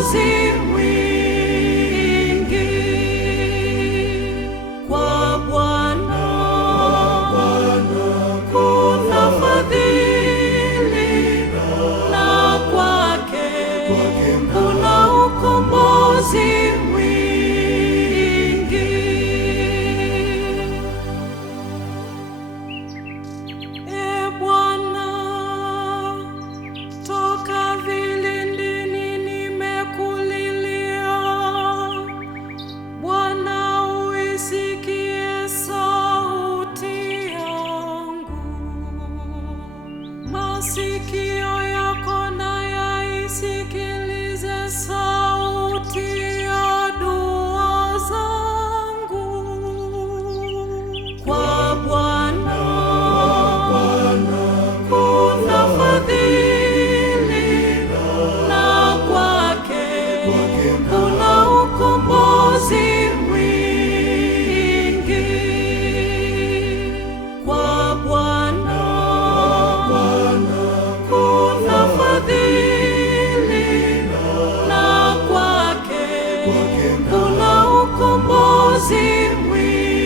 ukombozi mwingi. Kwa Bwana kuna fadhili, na kwake kuna ukombozi mwingi. E Bwana, toka vilindini nimekulilia. Bwana, uisikie sauti yangu. Masikio yako na yaisikilize sauti ya dua zangu. Kwa Bwana kuna fadhili, na kwake kuna ukombozi mwingi. Kwa Bwana kuna fadhili, na kwake kuna ukombozi mwingi.